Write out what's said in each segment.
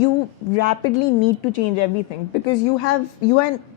you rapidly need to change everything because you are in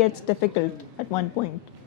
gets difficult at one point।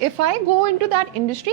if I go into that industry,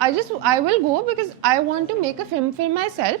I will go because I want to make a film for myself।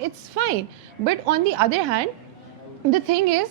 it's fine। But on the other hand, the thing is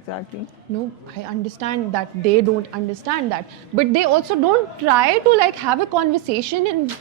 Exactly. No, I understand that they don't understand that, but they also don't try to like have a conversation and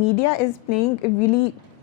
media is playing a really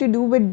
to do with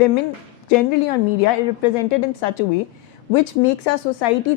women generally on media are represented in such a way which makes our society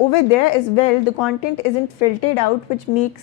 over there as well the content isn't filtered out which makes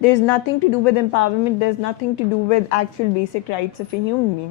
There's nothing to do with empowerment, there's nothing to do with actual basic rights of a human being.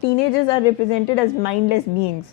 teenagers are represented as mindless beings.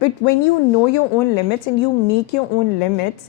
But when you know your own limits and you make your own limits,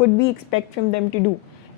could we expect from them to do.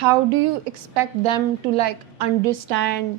how do you expect them to like understand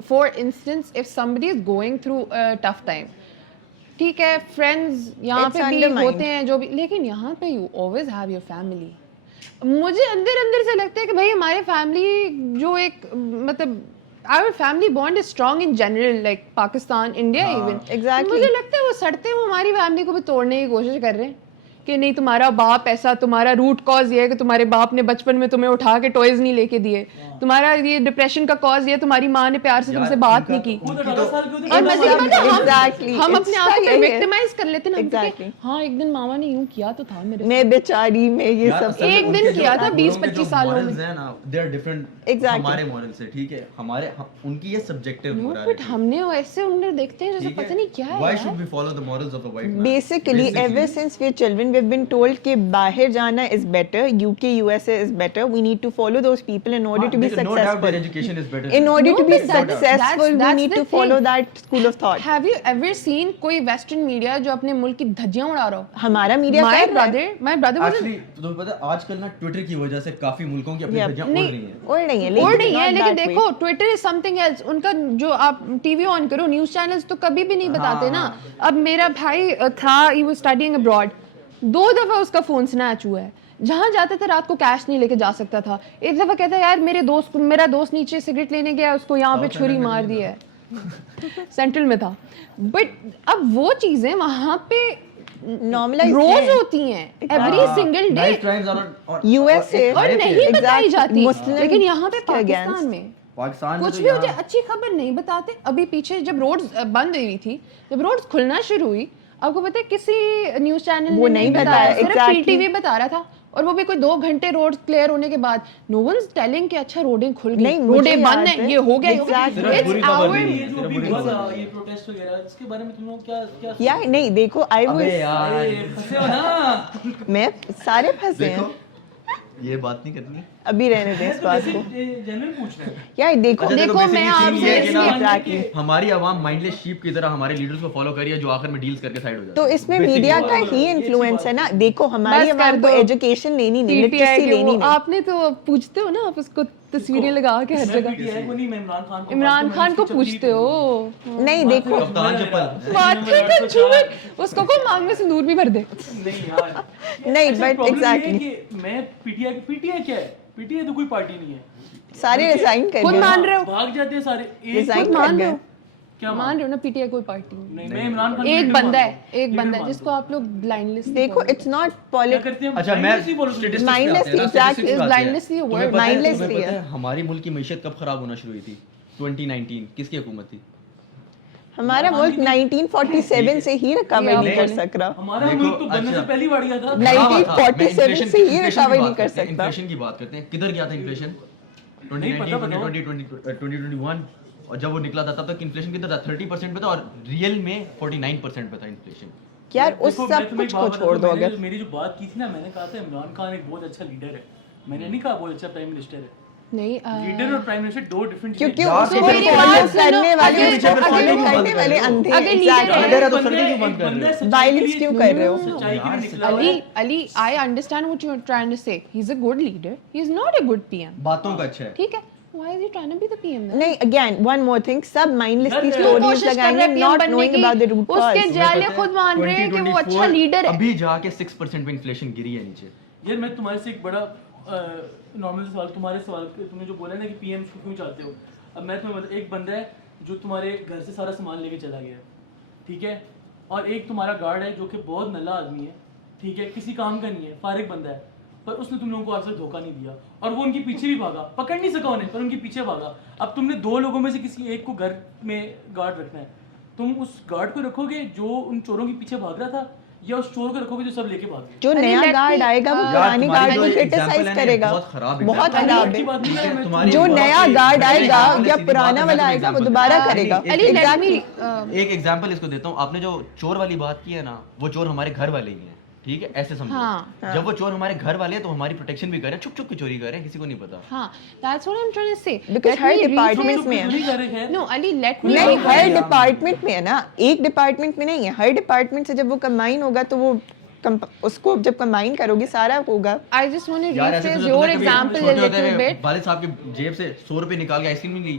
for instance, if somebody is going through a tough time, ٹھیک ہے friends یہاں It's پہ بھی undermined. ہوتے ہیں جو بھی, لیکن یہاں پہ you always have your family. مجھے اندر سے لگتا ہے کہ بھائی ہمارے فیملی جو ایک مطلب our family bond is strong in general, like Pakistan, India even. exactly. مجھے لگتا ہے وہ سڑتے ہیں, وہ ہماری فیملی کو بھی توڑنے کی کوشش کر رہے ہیں کہ نہیں تمہارا باپ ایسا, تمہارا روٹ کاز یہ ہے کہ تمہارے باپ نے بچپن میں تمہیں اٹھا کے ٹوائز نہیں لے کے دیے, تمہارا یہ ڈپریشن کا کاز یہ تمہاری ماں نے پیار سے تم سے بات نہیں کی. اور مزید ہم اپنے آپ کو وکٹمائز کر لیتے نا, ہاں ایک دن ماما نے یوں کیا تو تھا میرے, میں بیچاری میں یہ سب ایک دن کیا تھا 20-25 سالوں میں. دے آر ڈفرنٹ ہمارے ماڈل سے, ٹھیک ہے, ہمارے ان کی یہ سبجیکٹیو ہو رہا ہے, بٹ ہم نے ایسے انہیں دیکھتے ہیں جیسے پتہ نہیں کیا ہے. why should we follow the morals of a white man? Basically, ever since we're children, we've been told کہ باہر جانا is better, UK, USA is better. We need to follow those people in order to be No doubt their successful. education is better. In order to be but that's- successful, we that's need the to follow thing. that school of thought. Have you ever seen کوئی western media جو اپنے ملک کی دھجیاں اڑا رہا ہو؟ ہمارا media my brother was Actually تمہیں پتہ ہے آج کل نا ٹویٹر کی وجہ سے کافی ملکوں کی اپنی دھجیاں اڑ رہی ہیں. اڑ نہیں ہے, اور نہیں ہے, لیکن دیکھو Twitter is something else. ان کا جو آپ ٹی وی آن کرو, نیوز چینلز تو کبھی بھی نہیں بتاتے نا. اب میرا بھائی تھا, ہی واز اسٹڈیئنگ ابراڈ, 2 دفعہ اس کا فون سنیچ ہوا ہے. جہاں جاتا تھا رات کو کیش نہیں لے کے جا سکتا تھا. ایک دفعہ کہتا ہے یار میرا دوست نیچے سگریٹ لینے گیا, اس کو یہاں پہ چھری مار دی ہے, سینٹرل میں تھا. بٹ اب وہ چیزیں وہاں پہ روز ہوتی ہیں, ایوری سنگل ڈے, USA اور نہیں بتائی جاتی. لیکن یہاں پہ پاکستان میں کچھ بھی مجھے اچھی خبر نہیں بتاتے. ابھی پیچھے جب روڈز بند ہوئی تھی, جب روڈز کھلنا شروع ہوئی, آپ کو پتہ ہے کسی نیوز چینل نے نہیں بتایا, صرف پی ٹی وی بتا رہا تھا, اور وہ بھی کوئی 2 گھنٹے روڈ کلیئر ہونے کے بعد. نو ون از ٹیلنگ کہ اچھا روڈیں کھل گئی, روڈیں بند ہیں, یہ ہو گیا. یہ پروٹیسٹ وغیرہ اس کے بارے میں تم لوگ کیا یار نہیں دیکھو, آئی میں سارے پھنسے ہیں, یہ بات نہیں کرنی, ابھی رہنے دیں اس بات کو. جنرل پوچھ رہے ہیں یار دیکھو میں آپ سے ہماری عوام مائنڈ لیس شیپ کی طرح ہمارے لیڈرز کو فالو کری ہے جو آخر میں ڈیلز کر کے سائڈ ہو جاتے تو اس میں میڈیا کا ہی انفلوئنس ہے نا. دیکھو ہماری عوام کو ایجوکیشن لینی نہیں, لٹریسی لینی نہیں. آپ نے تو پوچھتے ہو نا, آپ اس کو تصویریں لگا کے ہر جگہ. عمران خان کو پوچھتے ہو نہیں دیکھو اس کو کوئی مانگ میں سندور بھی بھر دے. نہیں بٹ ایگزیکٹلی میں پی ٹی آئی کیا ہے, پی ٹی آئی تو کوئی پارٹی نہیں ہے, سارے ریزائن کر خود مان رہے ہو, بھاگ جاتے ہیں سارے. ریزائن مان رہے ہو, کیا مان رہے ہو نا پی ٹی آئی کوئی پارٹی نہیں, میں عمران خان ایک بندہ ہے جس کو آپ لوگ بلائنڈ لسٹ. دیکھو اٹس ناٹ پالیٹکس. اچھا میں ہماری ملک کی معیشت کب خراب ہونا شروع ہوئی تھی؟ 2019 کس کی حکومت تھی؟ ہمارا ملک 1947 سے ہی ریکور نہیں کر سک رہا. ہمارا ملک تو بننے سے پہلی بار گیا تھا. 1947 سے ہی ریکور نہیں کر سکتا. انفلیشن کی بات کرتے ہیں, کدھر گیا تھا انفلیشن؟ 2021 اور جب وہ نکلا تھا تب تک انفلیشن کدھر تھا؟ 30% پہ تھا, اور ریئل میں 49% پہ تھا انفلیشن. یار اس سب کچھ کو چھوڑ دو. اگر میری جو بات کی تھی نا, میں نے کہا تھا عمران خان ایک بہت اچھا لیڈر ہے, میں نے نہیں کہا بہت اچھا پرائم منسٹر ہے. نہیں, لیڈر اور پرائم منسٹر 2 ڈفرنٹ کیونکہ اس کو کرنے والے اندھے وائلنس کیوں کر رہے ہو؟ علی I understand what you are trying to say. He's a good leader. He is not a good PM. باتوں کا اچھا ہے, ٹھیک ہے. Why is he trying to be the PM then? نہیں, again one more thing, سب mindlessly stories لگائیں گے, not knowing about the root cause. اس کے جالے خود مان رہے ہیں کہ وہ اچھا لیڈر ہے. ابھی جا کے 6% پہ انفلیشن گری ہے نیچے. یار میں تمہارے سے ایک بڑا نارمل سوال, تمہارے سوال تم نے جو بولا نا کہ پی ایم کیوں چاہتے ہو, اب میں تمہیں ایک بندہ ہے جو تمہارے گھر سے سارا سامان لے کے چلا گیا, ٹھیک ہے, اور ایک تمہارا گارڈ ہے جو کہ بہت نلا آدمی ہے, ٹھیک ہے, کسی کام کا نہیں ہے, فارغ بندہ ہے, پر اس نے تم لوگوں کو آج تک دھوکہ نہیں دیا, اور وہ ان کے پیچھے بھی بھاگا, پکڑ نہیں سکا انہیں, پر ان کے پیچھے بھاگا. اب تم نے 2 لوگوں میں سے کسی ایک کو گھر میں گارڈ رکھنا ہے, تم اس گارڈ کو رکھو گے جو ان چوروں کے پیچھے بھاگ رہا تھا, یا اس چور کو رکھو گے جو سب لے کے بھاگ گئے؟ جو نیا گارڈ آئے گا وہ پرانی گارڈ کو کرٹیسائز کرے گا, بہت خراب ہے. جو نیا گارڈ آئے گا یا پرانا والا آئے گا وہ دوبارہ کرے گا. ایک ایگزامپل اس کو دیتا ہوں, آپ نے جو چور والی بات کی ہے نا, وہ چور ہمارے گھر والے ہی ہیں, ٹھیک ہے, ایسے سمجھو. جب وہ چور ہمارے گھر والے ہیں تو ہماری پروٹیکشن بھی کر رہے ہیں, چھپ چھپ کے چوری کر رہے ہیں, کسی کو نہیں پتا. ہاں, that's what I'm trying to say. Because Hare department میں ہے. No, Ali, let me. نہیں, ہر ڈپارٹمنٹ میں ہے نا, ایک ڈپارٹمنٹ میں نہیں ہے, ہر ڈپارٹمنٹ سے جب وہ کمبائن ہوگا تو وہ اس کو جب کمبائن کرو گی سارا ہوگا. I just want to rephrase your example a little bit. والد صاحب کی جیب سے 100 روپے نکال کے آئس کریم نہیں لی,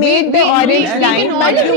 made the orange line, but you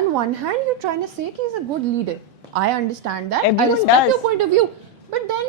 on one hand, you're trying to say he is a good leader. I understand that. I Everyone respect does. your point of view. But then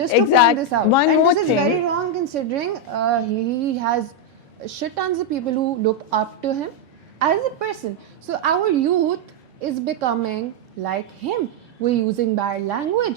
just to point Exact- this out, one and more this is thing. very wrong considering he has shit tons of people who look up to him as a person. So our youth is becoming like him. We're using bad language,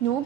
No,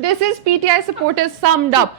This is PTI supporters summed up.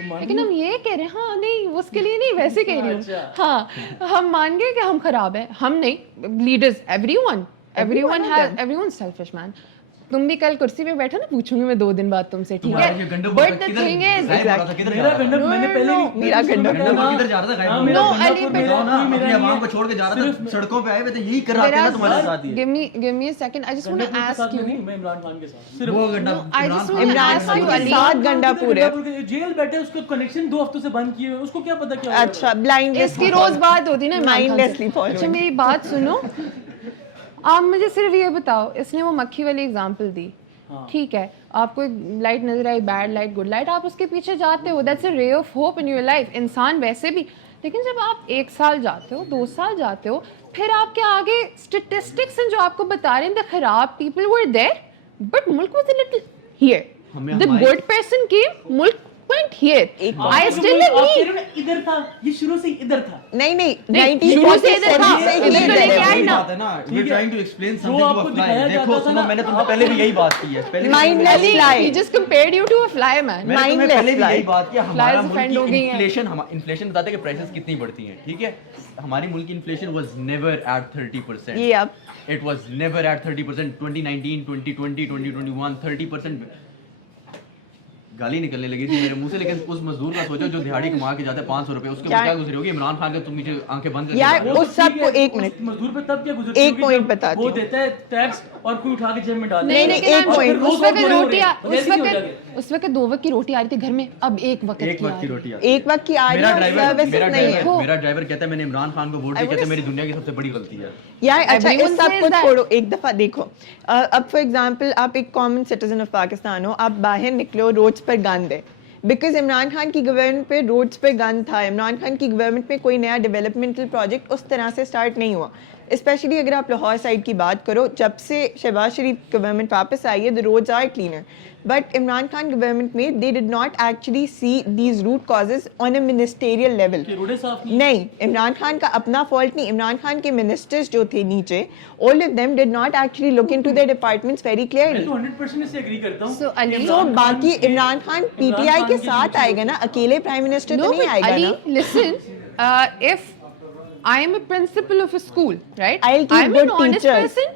لیکن ہم یہ کہہ رہے ہیں ہاں نہیں اس کے لیے نہیں, ویسے کہہ رہی ہوں, ہاں ہم مان گئے کہ ہم خراب ہیں, ہم نہیں, لیڈرز ایوری ون سیلفش مین. تم بھی کل کرسی پہ بیٹھا نا, پوچھوں گی میں 2 دن بعد تم سے, ٹھیک ہے, بٹ the thing is میرا گنڈا میں نے پہلے میرا گنڈا کدھر جا رہا تھا, No, Ali, اپنی عوام کو چھوڑ کے جا رہا تھا سڑکوں پہ, آئے ہوئے تھے یہی کر رہا تھا تمہارے ساتھ ہی. give me a second, I just want to ask you, میں عمران خان کے ساتھ وہ گنڈا I just want to Imran ask Khan you کے علی, ساتھ گنڈا پورے. جیل بیٹھے, اس کا کنیکشن 2 ہفتوں سے بند کیے ہوئے, اس کو کیا پتا کیا ہو اچھا بلائنڈ اس کی روز بات ہوتی نا Mindlessly following. اچھا میری بات سنو, آپ مجھے صرف یہ بتاؤ, اس نے وہ مکھی والی اگزامپل دی, ٹھیک ہے, آپ کو لائٹ نظر آئی, بیڈ لائٹ گڈ لائٹ, آپ اس کے پیچھے جاتے ہو, دیٹس اے رے of hope in your life, انسان ویسے بھی. لیکن جب آپ 1 سال جاتے ہو, 2 سال جاتے ہو, پھر آپ کے آگے اسٹیٹسٹکس ہیں جو آپ کو بتا رہے ہیں the خراب people were there but Malik was a little here, the good person came, Malik went here. I still agree. ادھر تھا, یہ شروع سے ادھر تھا. نہیں شروع سے ادھر تھا, ادھر تو لے کے آئے نا. We're trying to explain something to a fly. دیکھو سنو, میں نے تم سے پہلے بھی یہی بات کی ہے, پہلے Mindless fly. He just compared you to a fly, man. میں نے تمہیں پہلے بھی یہی بات کی, ہمارا Flies offend ملک ہو کی گئی ہیں. انفلیشن بتاتے ہیں کہ پرائسز کتنی بڑھتی ہیں, ٹھیک ہے, ہماری ملک کی انفلیشن was never at 30%. یہ اب It was never at 30%. 2019, 2020, 2021, 30%. گالی نکلنے لگی تھی میرے منہ سے, لیکن اس مزدور کا سوچو جو دیہاڑی کما کے جاتا ہے 500 روپے, اس کے کیا گزری ہوگی. عمران خان کا تم نیچے آنکھیں بند یار اس سب کو ایک منٹ, مزدور پہ تب کیا گزرتی ایک پوائنٹ بتاتی وہ ہوں. دیتا ہے ٹیکس اور کوئی اٹھا کے جیب میں ڈال نہیں نہیں, ایک point. اس وقت 2 وقت کی روٹی آ رہی تھی گھر میں, اب 1 وقت ایک وقت کی روٹی آتی. ایک وقت کی آ رہی ہے, سروسز نہیں ہے. میرا ڈرائیور کہتا ہے میں نے عمران خان کو ووٹ دیا, کہتا ہے میری دنیا کی سب سے بڑی غلطی ہے. یار اچھا Everyone اس سب says کو that. چھوڑو, ایک دفعہ دیکھو, اب فار ایگزامپل آپ ایک کامن سٹیزن آف پاکستان ہو, آپ باہر نکلو, روڈس پر گند ہے, بیکاز عمران خان کی گورنمنٹ پہ روڈس پہ گند تھا. عمران خان کی گورنمنٹ میں کوئی نیا ڈیولپمنٹل پروجیکٹ اس طرح سے اسٹارٹ نہیں ہوا. اسپیشلی اگر آپ لاہور سائڈ کی بات کرو, جب سے شہباز شریف گورنمنٹ واپس آئی ہے, the roads are cleaner. But Imran Khan government میں they did not actually see these root causes on a ministerial level. نہیں, عمران خان کا اپنا فالٹ نہیں, عمران خان کے منسٹرز جو تھے نیچے, all of them did not actually look into their departments very clearly. میں تو 100% اس سے ایگری کرتا ہوں. So Ali, So باقی Imran Khan P T I کے ساتھ آئے گا نا, اکیلے پرائم منسٹر تو نہیں آئے گا نا. listen, if I am a principal of a school, right? I'll keep I'm good an honest teachers. person,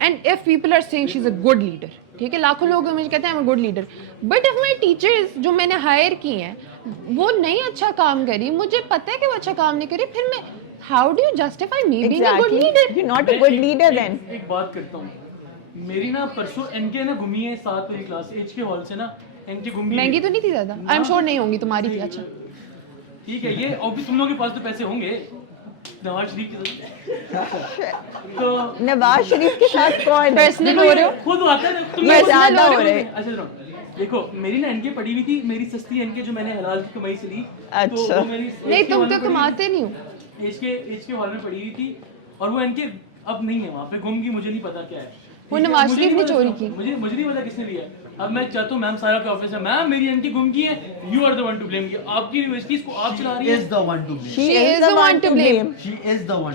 and if people are saying she's a good leader, ٹھیک ہے, لاکھوں لوگ مجھے کہتے ہیں I'm a good leader, but if my teachers جو میں نے ہائر کی ہیں وہ نہیں اچھا کام کری, مجھے پتہ ہے کہ وہ اچھا کام نہیں کری, پھر میں how do you justify me being a good leader? You're not a good leader then. ایک بات کرتا ہوں, میری نا پرسوں این کے نا گھومی ہے 7 والی کلاس ایچ کے ہال سے نا, این کے گھومی مہنگی تو نہیں تھی زیادہ, I'm sure نہیں ہوں گی, تمہاری تھی. اچھا ٹھیک ہے, یہ اور بھی تم لوگوں کے پاس تو پیسے ہوں گے نواز شریف کے ساتھ, تو نواز شریف کے ساتھ کون پرسنل ہو رہے ہو, خود آتا ہے تم یہ زیادہ ہو رہے. اچھا دیکھو, میری نا این کے پڑی ہوئی تھی, میری سستی این کے جو میں نے حلال کی کمائی سے لی, اچھا نہیں تم تو کماتے نہیں ہو. ایچ کے ہال میں پڑی ہوئی تھی, اور وہ این کے اب نہیں ہے وہاں پہ, گم گئی, مجھے نہیں پتا کیا ہے. وہ نواز شریف نے چوری کی, مجھے نہیں پتا کس نے لیا. اب میں چاہتا ہوں میم سارا کے آفس میں, میم میری این کی گم کی ہے, you are the one to blame, آپ کی یونیورسٹی اس کو آپ چلا رہی ہے. She is the one to blame.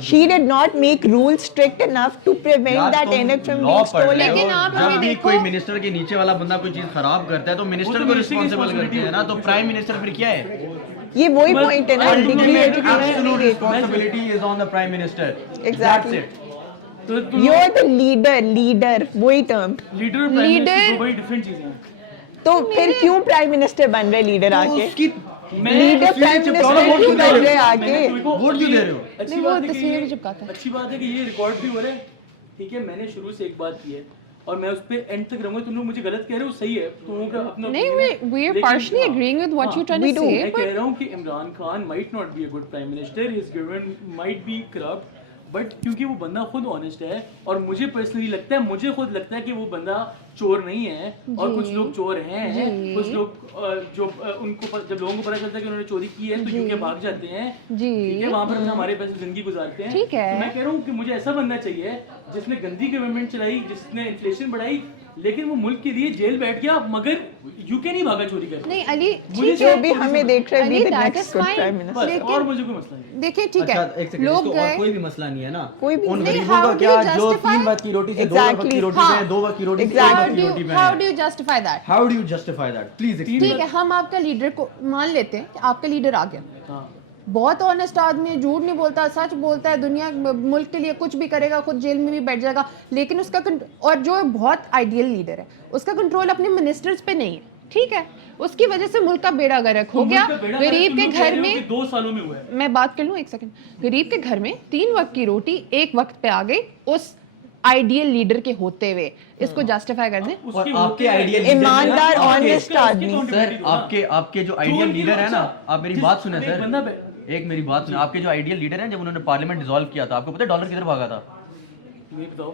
She did not make rules strict enough to prevent that NX from being stolen. لیکن آپ ہمیں جب بھی دیکھو, کوئی منسٹر کے نیچے والا بندہ کوئی چیز خراب کرتا ہے تو منسٹر کو ریسپانسبل کرتے ہیں نا, تو پرائم منسٹر پھر کیا ہے؟ یہ وہی پوائنٹ ہے نا, degree Absolute responsibility is on the prime minister. Exactly. That's it. You're the leader, وہی ٹرم. لیڈر اور پرائم منسٹر دو بڑی ڈفرینٹ چیزیں ہیں. تو پھر کیوں پرائم منسٹر بن رہے لیڈر آ کے, لیڈر پرائم منسٹر کیوں بن رہے آ کے؟ ووٹ کیوں دے رہے ہو؟ نہیں وہ تصویر بھی چپکاتا ہے. اچھی بات ہے کہ یہ ریکارڈ بھی ہو رہا ہے, ٹھیک ہے. میں نے شروع سے ایک بات کی ہے اور میں اس پہ اینڈ تک رہوں گا. تم لوگ مجھے غلط کہہ رہے ہو, صحیح ہے, تم لوگوں کا اپنا نہیں, we are partially agreeing with what you're trying to say. میں کہہ رہا ہوں کہ Imran Khan might not be a good prime minister, his government might be corrupt, but کیونکہ وہ بندہ خود آنیسٹ ہے, اور مجھے پرسنلی لگتا ہے, مجھے خود لگتا ہے کہ وہ بندہ چور نہیں ہے, اور کچھ لوگ چور ہیں, کچھ لوگ جو ان کو جب لوگوں کو پتہ چلتا ہے کہ انہوں نے چوری کی ہے تو یو کے بھاگ جاتے ہیں, ٹھیک ہے, وہاں پر ہمارے پیسے زندگی گزارتے ہیں. ٹھیک ہے, میں کہہ رہا ہوں کہ مجھے ایسا بننا چاہیے جس نے گندی گورنمنٹ چلائی, جس نے انفلیشن بڑھائی, لیکن وہ ملک کے لیے جیل بیٹھ گیا مگر یوکے نہیں بھاگا چوری کر. نہیں علی مجھے جو بھی ہمیں دیکھ رہے علی be the that next is good fine. prime minister. بس اور مجھے کوئی مسئلہ نہیں. دیکھیں ٹھیک اچھا ہے ایک سیکنڈ, لوگ اس کو اور گئے کوئی بھی مسئلہ نہیں ہے نا, کوئی بھی ان نہیں. غریبوں How کا do کیا you جو justify- 3 وقت کی روٹی سے 2 وقت کی روٹی ہاں. پہ 2 وقت کی روٹی سے 1 Exactly. وقت کی روٹی پہ how ہیں. do you justify that? How do you justify that? Please explain. ٹھیک ہے ہم آپ کا لیڈر کو مان لیتے ہیں کہ آپ کا لیڈر آ گیا, ہاں بہت آنےسٹ آدمی ہے, جھوٹ نہیں بولتا, سچ بولتا ہے, دنیا ملک کے لیے کچھ بھی کرے گا, خود جیل میں بھی بیٹھ جائے گا, لیکن اس کا اور جو بہت آئیڈیل لیڈر ہے اس کا کنٹرول اپنے منسٹرز پہ نہیں ہے, ٹھیک ہے, اس کی وجہ سے ملک کا بیڑا غرق ہو گیا. غریب کے گھر میں 2 سالوں میں ہوا ہے. میں بات کر لوں ایک سیکنڈ, غریب کے گھر میں 3 وقت کی روٹی 1 وقت پہ آ گئی اس آئیڈیل لیڈر کے ہوتے ہوئے, اس کو جسٹیفائی کر دیں. اور آپ کے آئیڈیل ایماندار honest آدمی. سر آپ کے جو آئیڈیل لیڈر ہیں نا, آپ میری بات سنیں سر, بندہ ایک میری بات سنیں, آپ کے جو آئیڈیل لیڈر ہیں جب انہوں نے پارلیمنٹ ڈیزالو کیا تھا, آپ کو پتہ ہے ڈالر کدھر بھاگا تھا؟ یہ بتاؤ,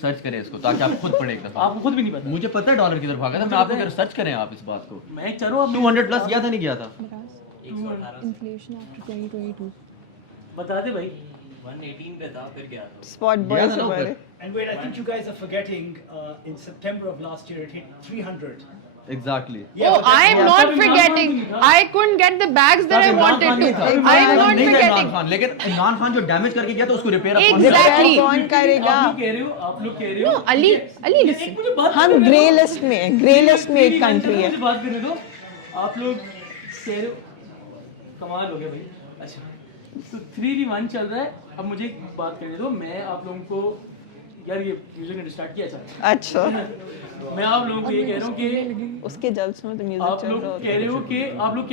سرچ کریں اس کو تاکہ آپ خود پڑھیں ایک دفعہ. آپ کو خود بھی نہیں پتا. مجھے پتہ ہے ڈالر کدھر بھاگا تھا, میں آپ کو سرچ کریں آپ اس بات کو. میں چلو 200 پلس گیا تھا نہیں گیا تھا؟ انفلیشن آفٹر 2022 بتا دے بھائی. 118 پہ تھا پھر گیا تھا. Spot boy گیا تھا سے نا بڑے. اوپر. And wait, I think you guys are forgetting in September of last year it hit 300. Exactly. Oh, I am not forgetting. I couldn't get the bags that I wanted to. I am not نہیں تھا Imran forgetting. Khan, لیکن عمران خان جو damage کر کے گیا تھا اس کو repair Exactly. کون کرے گا؟ آپ لوگ کہہ رہے ہو No, Ali, listen. ہم گرے لسٹ میں ہیں, گرے لسٹ میں ایک کنٹری ہے. مجھے بات کرنے دو. آپ لوگ کہہ رہے ہو, کمال ہو گیا بھائی. اچھا تو 3v1 چل رہا ہے, اب مجھے ایک بات کرنے دو. میں آپ لوگوں کو یار یہ میوزک نے ڈسٹارٹ کیا. اچھا میں آپ لوگوں کو یہ کہہ رہا ہوں کہ اس کے جلسوں میں تو میوزک آپ چل لوگ رہا ہوتا کہہ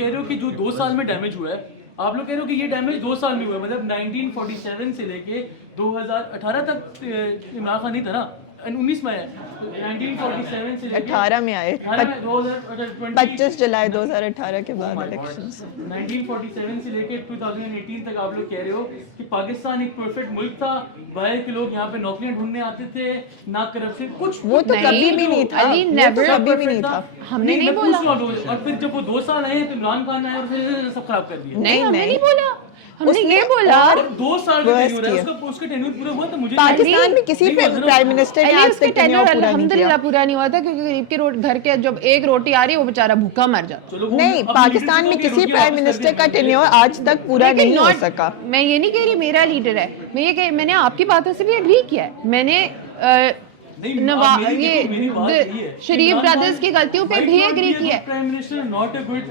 رہے ہو کہ جو 2 سال میں ڈیمیج ہوا ہے, آپ لوگ کہہ رہے ہو کہ یہ ڈیمیج 2 سال میں ہوا ہے, مطلب 1947 سے لے کے 2018 تک عمران خان نہیں تھا نا, 19 میں آیا, 1947 سے لے کے 18 میں آئے, 25 جولائی 2018 کے بعد Oh الیکشنز. 1947 سے لے کے 2018 تک آپ لوگ کہہ رہے ہو کہ پاکستان ایک پرفیکٹ ملک تھا, باہر کے لوگ یہاں پہ نوکریاں ڈھونڈنے آتے تھے, نہ کرپشن کچھ. وہ تو کبھی بھی نہیں تھا, Ali وہ never- تو کبھی بھی نہیں تھا. ہم نے نہیں میں بولا. پوچھ رہا ہوں, اور پھر جب وہ 2 سال آئے تو عمران خان آئے اور پھر سب خراب کر دیا. نہیں ہم نے نہیں بولا, ہم نے یہ بولا. 2 سال کا ٹینیور ہے, اس کا ٹینیور پورا ہوا تو مجھے پاکستان میں کسی پرائم منسٹر نے علی آج اس کے تک ٹینیور ٹینور پورا نہیں کیا. الحمدللہ پورا نہیں ہوا تھا, کیونکہ غریب کے گھر کے جب ایک روٹی آ رہی ہے وہ بیچارہ بھوکا مر جاتا. نہیں, پاکستان میں کسی پرائم منسٹر کا ٹینیور آج تک پورا نہیں ہو سکا. میں یہ نہیں کہہ رہی میرا لیڈر ہے, میں یہ کہ میں نے آپ کی باتوں سے بھی ایگری کیا ہے. میں نے یہ شریف برادرز کی غلطیوں پہ بھی ایگری کیا ہے. Prime minister not a good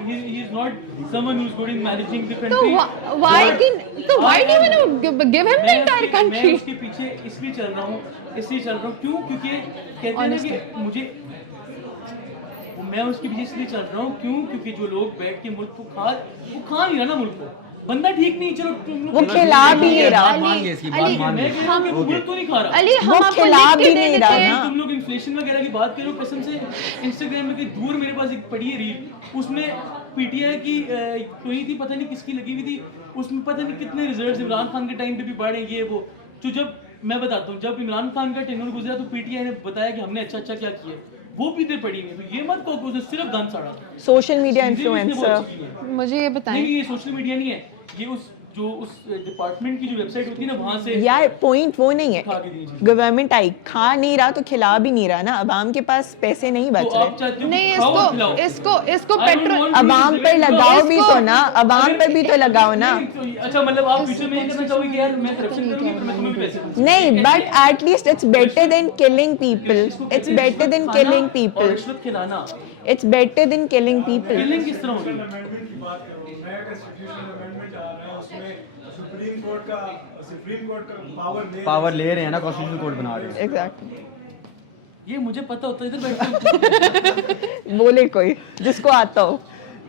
he is not someone who is good in managing the تو country. why do you want to give him the entire میں country? اس کے پیچھے اس لیے چل رہا ہوں کیوں, کیونکہ کہتے ہیں نا کہ مجھے, میں اس کے پیچھے اس لیے چل رہا ہوں کیونکہ جو لوگ بیٹھ کے ملک کو کھا نہیں رہا نا, ملک کو بندہ ٹھیک نہیں, چلو وہ کھلا بھی نہیں رہا, ملک تو نہیں کھا رہا. علی ہم وہ آپ کو کھلا لکھ بھی کے نہیں دے رہا دیتے نا. ہیں. تم لوگ انفلیشن وغیرہ کی بات کرو, قسم سے انسٹاگرام میں کہیں دور میرے پاس ایک پڑی ہے ریل, اس میں پی ٹی آئی کی کوئی تھی, پتہ نہیں کس کی لگی ہوئی تھی, اس میں پتہ نہیں کتنے ریزلٹس عمران خان کے ٹائم پہ بھی بڑھے یہ وہ. تو جب میں بتاتا ہوں, جب عمران خان کا ٹینور گزرا تو پی ٹی آئی نے بتایا کہ ہم نے اچھا کیا کیا, وہ بھی ادھر پڑی ہوئی. تو یہ مت کہو کہ اسے صرف گن ساڑا. Social media influencer. مجھے یہ بتائیں, نہیں, یہ سوشل میڈیا نہیں ہے, یہ اس ڈپارٹمنٹ کی جو ویب سائٹ ہوتی ہے نا, وہاں سے یار پوائنٹ وہ نہیں ہے, گورنمنٹ آئی کھا نہیں رہا تو کھلا بھی نہیں رہا نا, عوام کے پاس پیسے نہیں بچ رہے. نہیں اس کو پیٹرول عوام پر لگاؤ بھی تو نا, عوام پر بھی تو لگاؤ نا. اچھا مطلب آپ فیوچر میں یہ کرنا چاہو گے کہ یار میں کرپشن کروں گی پھر میں تمہیں بھی پیسے دوں. نہیں, but at least it's better than killing people. It's better than killing people. رشوت کھلانا, it's better than killing people. Killing کس طرح ہوگی؟ پاور لے رہے ہیں نا, کانسٹیٹیوشن کوڈ بنا رہے ہیں. ایگزیکٹلی. یہ مجھے پتا ہوتا ہے, ادھر بیٹھ بولے کوئی جس کو آتا ہو.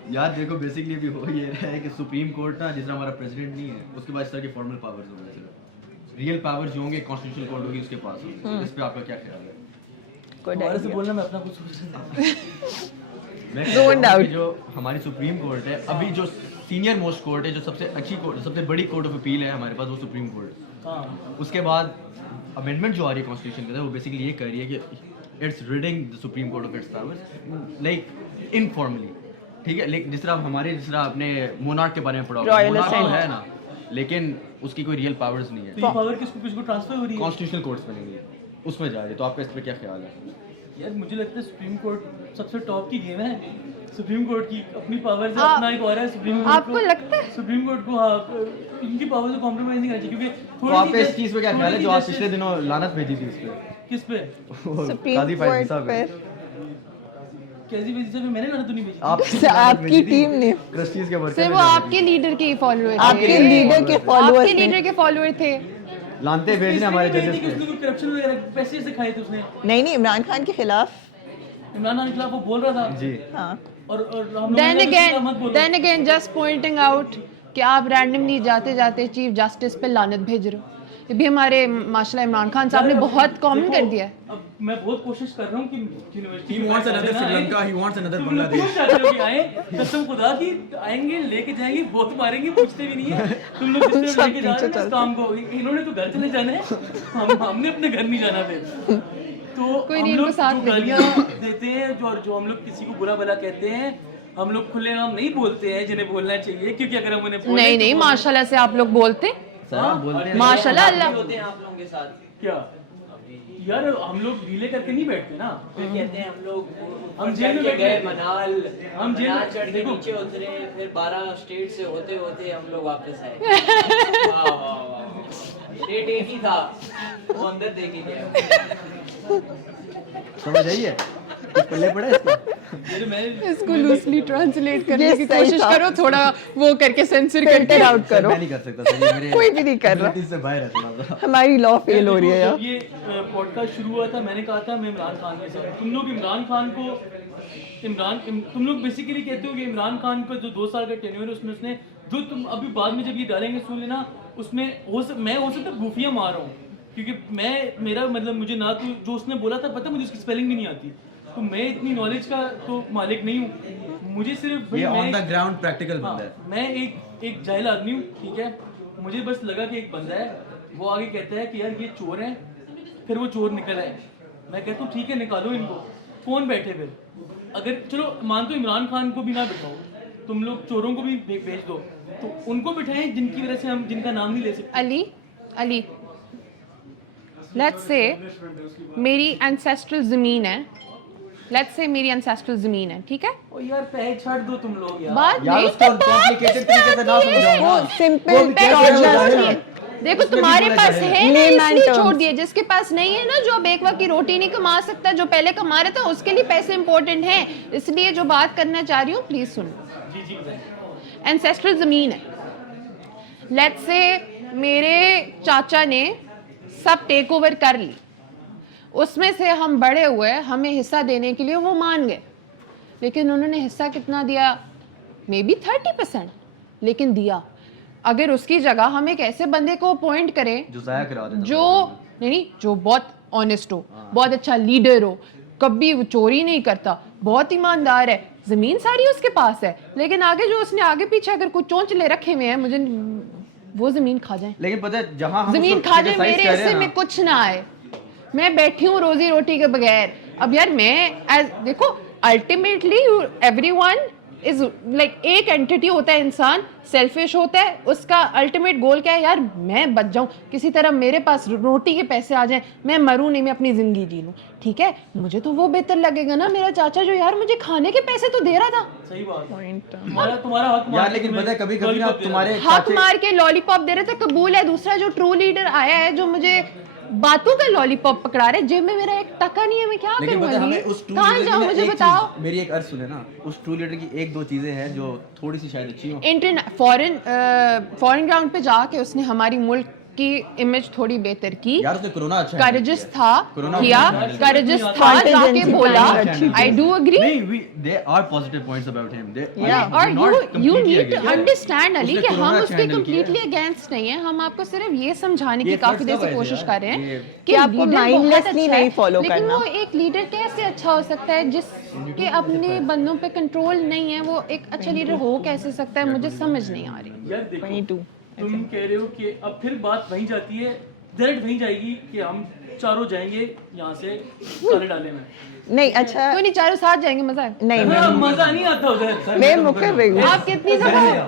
یار دیکھو بیسکلی ابھی ہو یہ رہا ہے کہ سپریم کورٹ نا, جس طرح ہمارا پریزیڈنٹ نہیں ہے, اس کے بعد اس طرح کے فارمل پاورز ہوں گے, ریئل پاورز جو ہوں گے کانسٹیٹیوشنل کورٹ ہوگی اس کے پاس. اس پہ آپ کا کیا خیال ہے؟ ہمارے سے بولنا, میں اپنا کچھ سوچ Zoned out. جو ہماری سپریم کورٹ ہے, ابھی جو سینئر موسٹ کورٹ ہے, جو سب سے اچھی کورٹ, سب سے بڑی کورٹ آف اپیل ہے ہمارے پاس, وہ سپریم کورٹ. اس کے بعد امینڈمنٹ جو آ رہی ہے کانسٹیٹیوشن کے اندر, وہ بیسکلی یہ کر رہی ہے کہ it's raiding the supreme court of its powers like informally. ٹھیک ہے, لیکن جس طرح اپنے مونارک کے بارے میں پڑھا ہوگا ہے نا, لیکن اس کی کوئی ریئل پاورز نہیں ہے. تو یہ پاور کس کو ٹرانسفر ہو رہی ہے؟ کانسٹیٹیوشنل کورٹس بنیں گے. اس میں جا رہی ہے. تو آپ کا اس پہ کیا خیال ہے؟ یار مجھے لگتا ہے سپریم کورٹ سب سے ٹاپ کی گیم ہے. سپریم کورٹ کی اپنی پاور سے اپنا ایک اور ہے سپریم کورٹ. آپ کو لگتا ہے سپریم کورٹ کو ان کی پاور سے کمپرومائز نہیں کرنا چاہیے کیونکہ تو آپ اس چیز پہ کیا خیال ہے جو آپ پچھلے دنوں لعنت بھیجی تھی اس پہ؟ کس پہ سپریم قاضی فیصل کورٹ صاحب پر کیسی وجہ سے میں نے لعنت تو نہیں بھیجی. آپ کی ٹیم نے ٹرسٹیز کے صرف وہ آپ کے لیڈر کے فالوور آپ کے لیڈر کے آپ فالوور کے لیڈر کے فالوور تھے. لانتے بھیجنے ہمارے ججز اس نے کوئی کرپشن وغیرہ پیسے سے کھائے تھے اس نے. نہیں عمران خان کے خلاف. عمران خان کے خلاف وہ بول رہا تھا جی. ہاں اور ہم لوگ then again just pointing out کہ آپ رینڈملی جاتے جاتے چیف جسٹس پہ لعنت بھیج رہے ہو. یہ بھی ہمارے ماشاء اللہ عمران خان صاحب نے بہت کامن کر دیا ہے. اب میں بہت کوشش کر رہا ہوں کہ university He wants another Sri Lanka, he wants another تم لوگ Bangladesh. چاہتے ہو کہ آئیں قسم خدا کی آئیں گے لے کے جائیں گے بہت ماریں گے پوچھتے بھی نہیں ہے. تم لوگ جس طرح لے کے جا رہے ہیں اس کام کو انہوں نے تو گھر چلے جانے ہیں ہم نے اپنے گھر نہیں جانا پھر. تو ہم لوگ جو گالیاں دیتے ہیں جو ہم لوگ کسی کو برا بھلا کہتے ہیں ہم لوگ کھلے عام نہیں بولتے ہیں جنہیں بولنا چاہیے کیونکہ اگر ہم انہیں نہیں ماشاء اللہ سے آپ لوگ بولتے ماشاء اللہ اللہ ہوتے ہیں آپ لوگوں کے ساتھ کیا یار ہم لوگ ڈھیلے کر کے نہیں بیٹھتے نا. پھر کہتے ہیں ہم لوگ ہم جیل میں گئے منال ہم جیل منال چڑھ کے دیکھو نیچے اترے پھر 12 اسٹیٹ سے ہوتے ہوتے ہم لوگ واپس آئے. واہ واہ واہ اسٹیٹ ایک ہی تھا وہ اندر دیکھ ہی گیا. سمجھ آئیے پلے پڑا اس کا. اس کو لوسلی ٹرانسلیٹ کرنے کی کوشش کرو تھوڑا وہ کر کے سینسر کر کے آؤٹ کرو. میں نہیں کر سکتا سر, یہ میرے کوئی بھی نہیں کر رہا. abilities سے باہر ہے تھوڑا سا. ہماری لا فیل ہو رہی ہے جب یہ پوڈ کاسٹ شروع ہوا تھا میں نے کہا تھا میں عمران خان کے ساتھ. تم لوگ عمران خان کو تم لوگ بیسیکلی کہتے ہو کہ عمران خان کا جو 2 سال کا ٹینیور ہے اس میں اس نے جو تم ابھی بعد میں جب یہ ڈالیں گے سن لینا اس میں میں ہو سکتا گوفیاں مار رہا ہوں کیونکہ میرا مطلب مجھے نہ تو جو اس نے بولا تھا پتہ مجھے اس کی اسپیلنگ بھی نہیں آتی تو میں اتنی نالج کا تو مالک نہیں ہوں. مجھے صرف یہ آن دا گراؤنڈ پریکٹیکل بندہ ہے. میں ایک جاہل آدمی ہوں ٹھیک ہے. مجھے بس لگا کہ ایک بندہ ہے وہ آگے کہتا ہے کہ یار یہ چور ہیں پھر وہ چور نکل آئے. میں کہتا ہوں ٹھیک ہے نکالو ان کو کون بیٹھے پھر اگر چلو مان تو عمران خان کو بھی نہ بٹھاؤ تم لوگ چوروں کو بھی بھیج دو تو ان کو بٹھائیں جن کی وجہ سے ہم جن کا نام نہیں لے سکتے. علی لیٹس سے میری اینسیسٹرل زمین ہے لیٹس سے میری اینسیسٹرل زمین ہے ٹھیک ہے. او یار پیچ چھاڑ دو تم لوگ یار. بات یار نہیں اس کو کمپلیکیٹڈ طریقے سے نہ سمجھاؤ وہ نا. سمپل دیکھو تمہارے پاس ہے نا اس لیے چھوڑ دیا. جس کے پاس نہیں ہے نا جو اب ایک وقت کی روٹی نہیں کما سکتا جو پہلے کما رہا تھا اس کے لیے پیسے امپورٹنٹ ہیں. اس لیے جو بات کرنا چاہ رہی ہوں پلیز سنو. جی اینسیسٹرل زمین ہے لیٹس سے میرے چاچا نے سب ٹیک اوور کر لی اس میں سے ہم بڑے ہوئے ہمیں حصہ دینے کے لیے وہ مان گئے لیکن انہوں نے حصہ کتنا دیا مے بی 30% لیکن دیا. اگر اس کی جگہ ہم ایک ایسے بندے کو اپوائنٹ کریں جو ضائع کرا دے جو نہیں جو بہت آنےسٹ ہو بہت اچھا لیڈر ہو کبھی وہ چوری نہیں کرتا بہت ایماندار ہے زمین ساری اس کے پاس ہے لیکن آگے جو اس نے آگے پیچھے اگر کوئی چونچلے رکھے ہوئے ہیں مجھے وہ زمین کھا جائیں. لیکن پتہ ہے جہاں ہم زمین کھا جائے میرے حصے میں کچھ نہ آئے میں بیٹھی ہوں روزی روٹی کے بغیر. اب یار میں دیکھو ultimately every one is like ایک اینٹی ہوتا ہے انسان سیلفش ہوتا ہے اس کا الٹیمیٹ گول کیا ہے یار میں بچ جاؤں کسی طرح میرے پاس روٹی کے پیسے آ جائیں میں مروں نہیں میں اپنی زندگی جی لوں ٹھیک ہے. مجھے تو وہ بہتر لگے گا نا میرا چاچا جو یار مجھے کھانے کے پیسے تو دے رہا تھا. صحیح بات تمہارا حق یار لیکن پتہ ہے کبھی کبھی نا تمہارے حق مار کے لالی پاپ دے رہے تھے قبول ہے. دوسرا جو ٹرو لیڈر آیا ہے جو مجھے باتوں کا لالی پاپ پکڑا رہے جیب میں میرا ایک ٹکا نہیں ہے میں کیا کروں کہاں جاؤں مجھے بتاؤ. میری ایک عرض سنے نا اس ٹرو لیڈر کی 1-2 چیزیں ہیں جو تھوڑی سی شاید اچھی ہوں. فورن گراؤنڈ پہ جا کے اس نے ہماری ملک کی امیج تھوڑی بہتر کی. یار اس نے کرونا اچھا کریجس تھا کیا کریجس تھا جا کے بولا I do agree. نہیں there are positive points about him. اور you need to understand علی کہ ہم اس کے completely against نہیں ہیں. ہم آپ کو صرف یہ سمجھانے کی کافی دیر سے کوشش کر رہے ہیں کہ آپ کو mindlessly نہیں follow کرنا. لیکن وہ ایک لیڈر کیسے اچھا ہو سکتا ہے جس کے اپنے بندوں پہ کنٹرول نہیں ہے. وہ ایک اچھا لیڈر ہو کیسے سکتا ہے مجھے سمجھ نہیں آ رہی. یار دیکھو تم کہہ رہے ہو کہ اب پھر بات وہیں جاتی ہے ڈائریکٹ وہیں جائے گی کہ ہم چاروں جائیں گے یہاں سے سارے ڈالے میں نہیں اچھا کوئی نہیں چاروں ساتھ جائیں گے مزہ ہے. نہیں مزہ نہیں آتا ادھر میں مکر رہی ہوں آپ کتنی دفعہ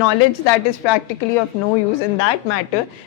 knowledge that is practically of no use in that matter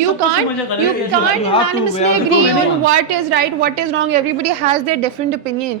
you can't unanimously agree on what is right what is wrong. everybody has their different opinion.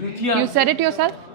You said it yourself.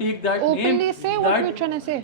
take that name. Openly say what you're trying to say.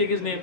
take his name.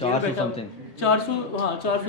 400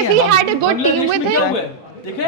If he had a good team with him.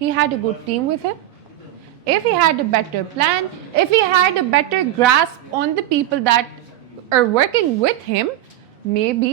he had a good team with him, if he had a better plan, if he had a better grasp on the people that are working with him, maybe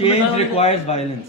Change requires violence.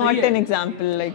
Not an example like.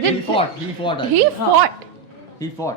He fought. He fought.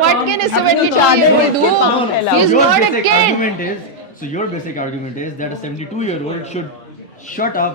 what can a 72-year-old do? He's not a kid. So your basic argument is that a 72-year-old should shut up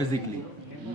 physically.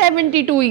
72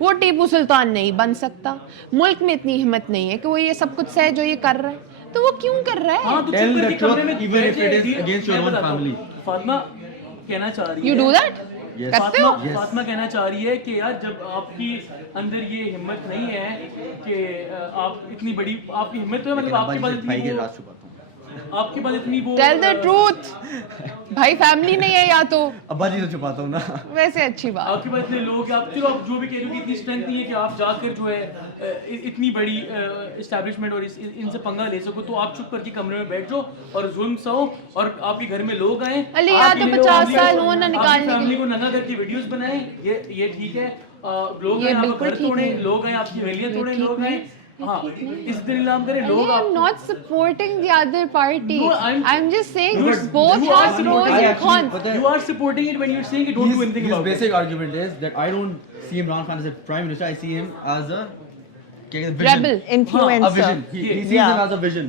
وہ ٹیپو سلطان نہیں بن سکتا, ملک میں اتنی ہمت نہیں ہے کہ وہ یہ سب کچھ سہ جو یہ کر رہا ہے, تو وہ کیوں کر رہا ہے؟ ہاں تو Tell چپ کر the کے کمرے میں truth even if it is against your own family. Fatima کہنا چاہ رہی ہے, یو ڈو دیٹ, Yes. کرتے ہو؟ فاطمہ کہنا چاہ رہی ہے کہ یار جب آپ کی اندر یہ ہمت نہیں ہے کہ آپ اتنی بڑی, آپ کی ہمت تو ہے مطلب آپ کے پاس بھائی کے اتنی راز چھپاتا ہوں, آپ کے پاس اتنی وہ ٹیل دا ٹروتھ. بھائی فیملی نہیں ہے یا تو ابا جی سے چھپاتا ہوں نا. ویسے اچھی بات. آپ کے پاس اتنے لوگ, آپ چلو آپ جو بھی کہہ رہے ہو کہ اتنی اسٹرینتھ نہیں ہے کہ آپ جا کر جو ہے اتنی بڑی اسٹیبلشمنٹ اور ان سے پنگا لے سکو, تو آپ چپ کر کے کمرے میں بیٹھ جاؤ اور ظلم سہو, اور آپ کے گھر میں لوگ آئیں, علی یا تو 50 سال ہو نہ نکالنے کے فیملی لیے. کو ننگا کر کے ویڈیوز بنائیں, یہ ٹھیک ہے. لوگ یہ آئیں, آپ بالکل گھر ٹھیک توڑیں, نہیں. لوگ آئیں آپ کی ویلیاں توڑیں, ٹھیک لوگ آئیں, نہیں. ہاں اس دن نیلام کریں لوگ. I am not supporting the other party. No, I'm just saying you both are have pros supporting- and cons. You are supporting it when you're saying you don't do anything His about it. basic argument is that I don't see Imran Khan as a prime minister, I see him as a vision. Rebel. A Influencer. vision. He sees Yeah. him as a vision.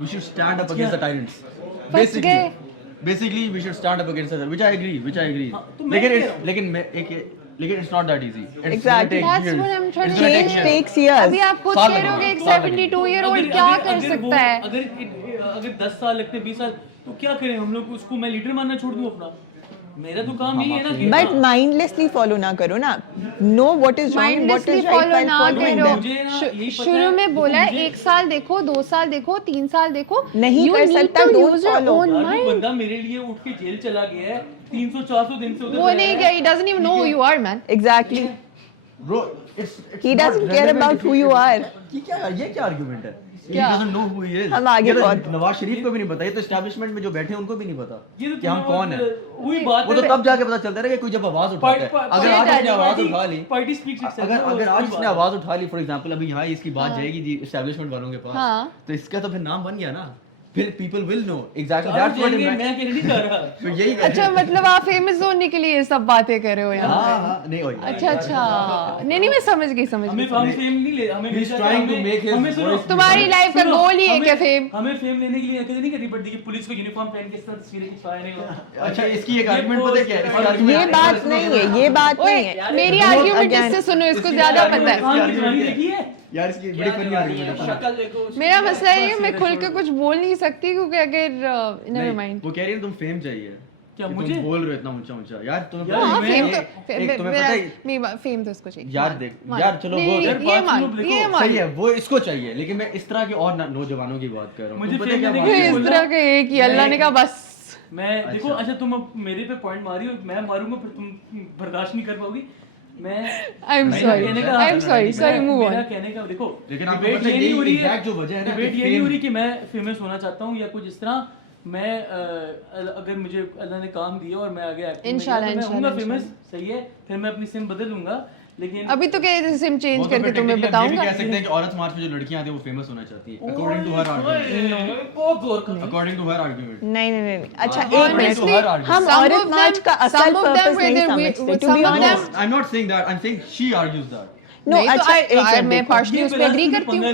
we should stand up against the tyrants. Fas gaye. Basically we should stand up against the, which I agree. تو میں کہہ رہا ہوں. لیکن it's not that easy. It's Exactly. gonna take That's years. what I'm trying It's to gonna Change take years. takes years. ابھی آپ خود سال کہہ رہے ہو لگے کہ ایک گا, سال لگے 72 ایئر اگر- اولڈ کیا اگر- کر اگر وہ- سکتا ہے؟ اگر 10 سال لگتے 20 سال تو کیا کریں ہم لوگ, اس کو میں لیڈر ماننا چھوڑ دوں اپنا؟ میرا تو کام یہی ہے نا کہ But mindlessly follow نہ کرو نا. Know what is wrong and what Mindlessly is right follow while نہ following کرو. them. مجھے نا یہی پتہ شروع میں ہے- بولا ہے مجھے- 1 سال دیکھو, 2 سال دیکھو, 3 سال دیکھو. نہیں You کر need سکتا, to don't use your follow. own یار وہ mind. بندہ میرے لیے اٹھ کے جیل چلا گیا ہے, 300-400 دن سے ادھر وہ رہ نہیں رہا ہے. گیا, he doesn't even know who you are, man. Exactly. Bro, it's He not doesn't care relevant about if who he- you are. یہ کیا argument ہے? He کیا؟ doesn't know who he is. ہم آگے یہ تو بہت- نواز شریف کو بھی نہیں پتا, یہ تو اسٹیبلشمنٹ میں جو بیٹھے ہیں ان کو بھی نہیں پتا یہ تو کہ ہم کون ہیں. وہی بات وہ تو تب جا کے پتا چلتا ہے کہ کوئی جب آواز اٹھاتا ہے. اگر آج اس نے آواز اٹھا لی, پارٹی اسپیکس اگر آج اس نے آواز اٹھا لی, فار ایگزامپل ابھی یہاں اس کی بات جائے گی جی اسٹیبلشمنٹ والوں کے ہاں. پاس, تو اس کا تو پھر نام بن گیا نا, پھر people will know exactly that's what میں کہنا نہیں چاہ رہا. تو یہی اچھا مطلب آپ فیمس ہونے کے لیے یہ سب باتیں کر رہے ہو یہاں. ہاں نہیں ہوئی. اچھا نہیں میں سمجھ گئی ہمیں فیم نہیں لے, ہمیں He's trying to make his voice. تمہاری لائف کا گول ہی ہے کہ فیم. ہمیں فیم لینے کے لیے کہیں نہیں کرنی پڑتی کہ پولیس کو یونیفارم پہن کے اس طرح تصویریں کھچوایا نہیں ہوگا. اچھا اس کی ایک آرگومنٹ پتہ کیا ہے, یہ بات نہیں ہے, یہ بات نہیں ہے. میری آرگیومنٹ اس سے سنو, اس کو زیادہ پتہ ہے. خان کی جوانی دیکھی ہے, یار اس کی بڑی فنی آرگومنٹ ہے. شکل دیکھو اس کی. میرا مسئلہ یہ ہے میں کھل کے کچھ بول نہیں سکتی کیونکہ اگر نیور مائنڈ. وہ کہہ رہی ہے تم فیم چاہیے, کیا کہ مجھے تم بول رہے ہو اتنا اونچا اونچا. یار تمہیں ہاں پتہ فیم ہے تو ایک تمہیں پتہ ہے میرا فیم تو اس کو چاہیے. یار دیکھ یار چلو وہ یہ مان صحیح ہے, وہ اس کو چاہیے, لیکن میں اس طرح کے اور نوجوانوں کی بات کر رہا ہوں. مجھے تم پتہ کیا فیم بات لینے ہے؟ اس طرح کے ایک ہی اللہ نے کہا بس. میں دیکھو اچھا تم اب میرے پہ پوائنٹ ماری ہو, میں ماروں گا پھر تم برداشت نہیں کر پاؤ گی. میں I'm sorry, move on. میرا کہنے کا دیکھو لیکن آپ کو ڈیبیٹ پتہ ہے یہ نہیں ہو رہی exact جو وجہ ہے نا, ڈیبیٹ یہ نہیں ہو رہی کہ میں فیمس ہونا چاہتا ہوں یا کچھ اس طرح. میں اگر مجھے اللہ نے کام دیا اور میں آگے انشاءاللہ میں ہوں گا فیمس, صحیح ہے, پھر میں اپنی سم بدل لوں گا. لیکن ابھی تو کہ سم چینج وہ تو کر کے پھر تمہیں technically بتاؤں یہ بھی گا. کہہ سکتے ہیں کہ عورت مارچ میں جو لڑکیاں آتی ہیں وہ فیمس ہونا چاہتی ہیں اکارڈنگ ٹو ہر آرگومنٹ. بہت غور کر اکارڈنگ ٹو ہر آرگومنٹ. نہیں. اچھا ایک Honestly, منٹ, ہم عورت مارچ کا اصل پرپس نہیں سمجھتے. To be honest, I'm not saying that, I'm saying she argues that. no, نہیں تو اچھا میں پارشلی اس پہ اگری کرتی ہوں.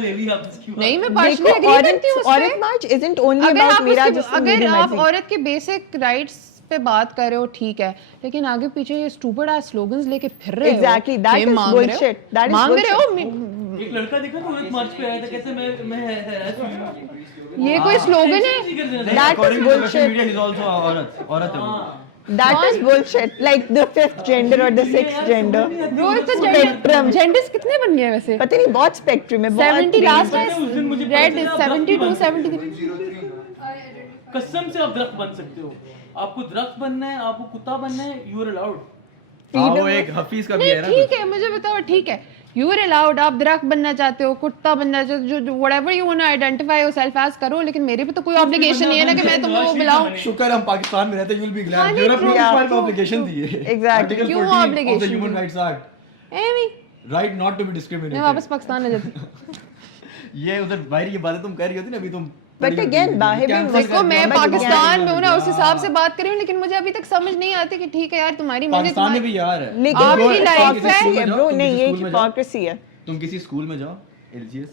نہیں میں پارشلی اگری کرتی ہوں اس عورت پہ. مارچ isn't only اگر about آپ میرا جسم اگر میری آپ مرضی. عورت کے بیسک رائٹس پہ بات کر رہے ہو ٹھیک ہے, لیکن آگے پیچھے یہ اسٹوپڈ ایس سلوگنز لے کے پھر رہے ہو. Exactly, that is bullshit. That is مانگ رہے bullshit. ہو. ایک لڑکا دیکھا تو عورت مارچ پہ آیا تھا, کیسے میں یہ کوئی سلوگن ہے. That is According to the Western bullshit. media, he's also عورت ہے وہ. That is bullshit. Like the 5th gender or the 6th gender. Bro, it's a Spectrum. genders کتنے بن گئے ویسے؟ پتہ نہیں بہت spectrum ہے, بہت 70 لاسٹ range. ہے, ریڈ 72 73. قسم سے آپ درخت بن سکتے ہو. آپ کو درخت بننا ہے, آپ کو کتا بننا ہے, یو آر الاؤڈ. ہاں وہ ایک حفیظ کا بھی ہے نا. ٹھیک ہے مجھے بتاؤ, ٹھیک ہے یو آر الاؤڈ, آپ درخت بننا چاہتے ہو, کتا بننا چاہتے ہو, جو whatever you want to identify yourself as کرو, لیکن میرے پہ تو کوئی آبلیگیشن نہیں ہے نا کہ میں تمہیں وہ بلاؤں. شکر ہم پاکستان میں رہتے ہیں, you will be glad. Europe میں اس بات میں obligation دی ہے. Exactly. Article کیوں 14 of the obligation Human Rights Act. ایویں Right not to be میں discriminated. واپس پاکستان آ جاتی. یہ ادھر باہر یہ باتیں تم کہہ رہی ہوتی نا ابھی تم. But again, باہر بھی دیکھو میں پاکستان میں ہوں نا, اس حساب سے بات کری ہوں, لیکن مجھے ابھی تک سمجھ نہیں آتی کہ ٹھیک ہے یار تمہاری مرضی. پاکستان میں بھی یار ہے. لیکن آپ وہ کی life hypocrisy ہے. ہے bro, نہیں یہ hypocrisy ہے. تم کسی اسکول میں جاؤ, LGS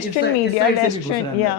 Western media, Western, yeah.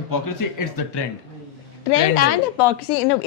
hypocrisy, it's the trend. Trend and hypocrisy in a,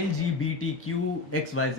LGBTQXYZ.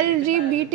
LGBT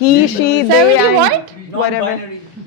He, she, they, 70 and what? whatever.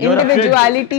You're a individuality.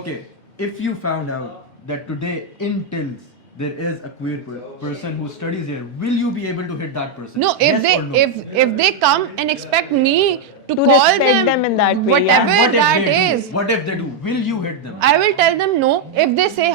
Okay, if you found out that today in TILS there is a queer person who studies here, will you be able to hit that person? No, if Yes they or no? if they come and expect me to To call respect them in that way, whatever yeah. What if that they is, do? What if they do? Will you hit them? I will tell them no. If they say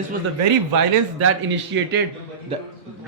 this was the very violence that initiated the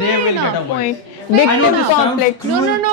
They will get a voice. Point. I know Victim this sounds complex. cruel. No.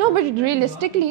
No, but realistically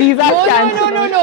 visa cancel. No.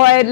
Or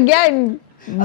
again.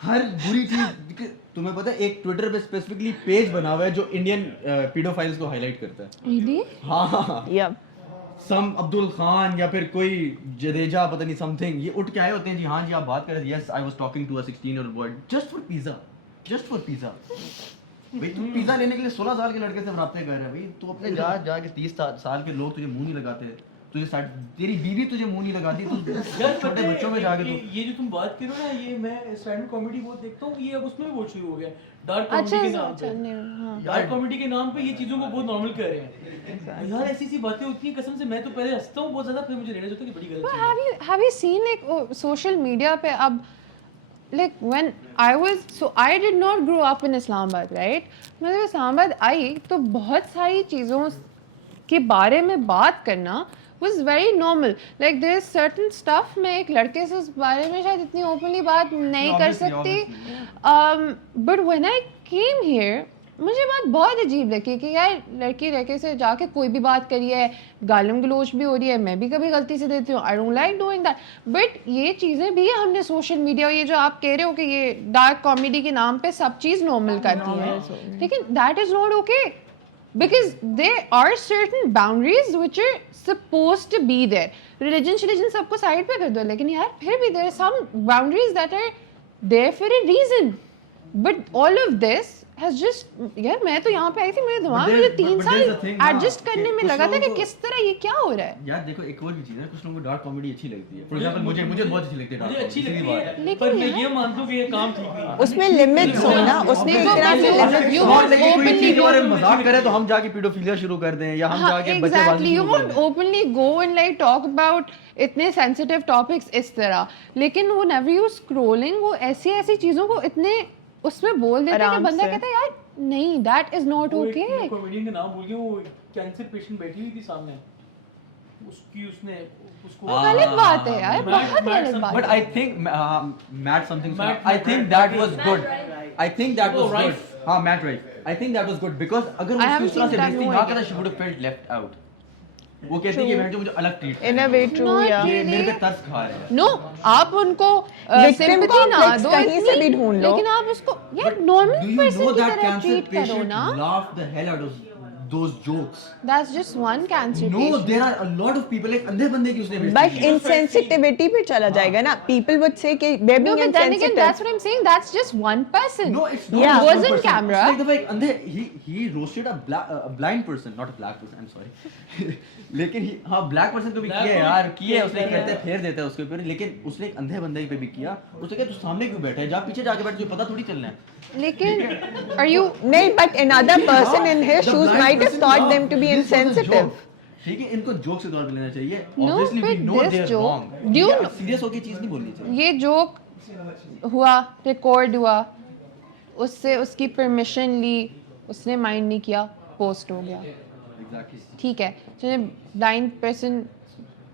ہر بری چیز تمہیں پتہ ہے ایک Twitter پہ specifically page بنا ہوا ہے جو انڈین پیڈوفائلز کو ہائی لائٹ کرتا ہے. Really? ہاں Yeah. سم عبدال خان یا پھر کوئی جڈیجا پتہ نہیں سم تھنگ, یہ اٹھ کے آئے ہوتے ہیں جی ہاں جی آپ بات کر رہے تھے, yes I was talking to a 16-year-old boy just for pizza, just for pizza. بھائی تو پیزا لینے کے لیے 16 سال کے لڑکے سے رابطے کر رہے ہیں, بھائی تو اپنے جا کے 30 سال کے لوگ تجھے منہ نہیں لگاتے, تیری بیوی تجھے منہ نہیں لگاتی, تو چھوٹے بچوں میں جا کے یہ جو تم بات کرو نا, یہ میں اسٹینڈ اپ کامیڈی بہت دیکھتا ہوں, یہ اب اس میں بھی بہت شروع ہو گیا ڈارک اچھا کامیڈی کے نام اچھا پہ. ہاں ڈارک کامیڈی کے نام پہ یہ چیزوں کو بہت نارمل کر رہے ہیں یار. ایسی ایسی باتیں ہوتی ہیں قسم سے, میں تو پہلے ہنستا ہوں بہت زیادہ, پھر مجھے ریئلائز ہوتا ہے کہ بڑی غلط چیز ہے. have you seen like social media پہ اب like when I was, so I did not grow up in Islamabad, right? میں جب اسلام آباد آئی تو بہت ساری چیزوں کے بارے میں بات کرنا was very normal. Like there is certain stuff میں ایک لڑکے سے اس بارے میں شاید اتنی openly بات نہیں کر سکتی, but when I came here مجھے بات بہت عجیب لگی کہ یار لڑکی لڑکے سے جا کے کوئی بھی بات کری ہے, گالم گلوچ بھی ہو رہی ہے, میں بھی کبھی غلطی سے دیتی ہوں, I don't like doing that. But یہ چیزیں بھی ہم نے سوشل میڈیا, یہ جو آپ کہہ رہے ہو کہ یہ ڈارک کامیڈی کے نام پہ سب چیز نارمل کرتی ہے, لیکن that is not okay because there are certain boundaries which are supposed to be there. religion سب کو سائڈ پہ کر دو, لیکن یار پھر بھی there are some boundaries that are there for a reason. But all of this has just, یار میں تو یہاں پہ آئی تھی, میرے دماغ میں 3 سال ایڈجسٹ کرنے میں لگا تھا کہ کس طرح یہ کیا ہو رہا ہے. یار دیکھو ایک اور بھی چیز ہے, کچھ لوگوں کو ڈارک کامیڈی اچھی لگتی ہے. فار ایگزامپل مجھے بہت اچھی لگتی ہے, مجھے اچھی لگتی ہے, پر میں یہ مانتا ہوں کہ یہ کام ٹھیک نہیں ہے. اس میں لمٹس ہو نا, اس میں ایک طرح سے مذاق کرے تو ہم جا کے پیڈوفیلیا شروع کر دیں, یا ہم جا کے بچے بازی you شروع کر won't دیں. openly go and like talk about اتنے sensitive topics اس طرح, لیکن whenever you scrolling وہ ایسی ایسی چیزوں کو اتنے اس میں بول دیتے ہیں کہ بندہ کہتا ہے یار نہیں, that is not okay. Comedian کا نام بھول گیا, وہ کینسر پیشنٹ بیٹھی ہوئی تھی سامنے, اس کی اس نے اس کو غلط بات ہے یار, بہت غلط بات ہے. But I think Matt something, I think that was good. I think that was good. ہاں Matt Rife. I think that was good because اگر وہ اس طرح سے بیچتی نہ کرتا, she would have felt left out. وہ کہتی ہے کہ میں جو مجھے الگ treat in a way true, yeah. یہ میرے پہ ترس کھا رہے ہیں. No, آپ ان کو sympathy نہ دو, کہیں سے بھی ڈھونڈ لو, لیکن آپ اس کو یار normal person کی طرح cancer ٹریٹ کرو patient نا. laughed the hell out of those jokes. That's just one cancer No, patient. there are a lot of people, like اندھے بندے کی اس نے بیچتی but insensitivity پہ چلا جائے گا نا. People would say کہ they're No, being but then again, that's insensitive. what I'm saying. That's just one person. No, it's not. Yeah. just one Wasn't person. camera. It's like the way andhe he roasted a blind person, not a black person. I'm sorry. لیکن ہاں black person کو بھی کیا یار, کیا اس نے, کہتے ہیں پھیر دیتا ہے اس کے اوپر, لیکن اس نے ایک اندھے بندے پہ بھی کیا. اس نے کہا تو سامنے کیوں بیٹھا ہے, جا پیچھے جا کے بیٹھ, تجھے پتہ تھوڑی چلنا ہے. لیکن are you نہیں, but another person in his shoes might have thought them to be insensitive. ٹھیک ہے, ان کو جوک سے طور پہ لینا چاہیے. No, Obviously we but know this they're joke, wrong. do you serious ہو کے چیز نہیں بولنی چاہیے. یہ جوک ہوا, ریکارڈ ہوا, اس سے اس کی پرمیشن لی, اس نے مائنڈ نہیں کیا, پوسٹ ہو گیا. ٹھیک ہے, چلے بلائنڈ پرسن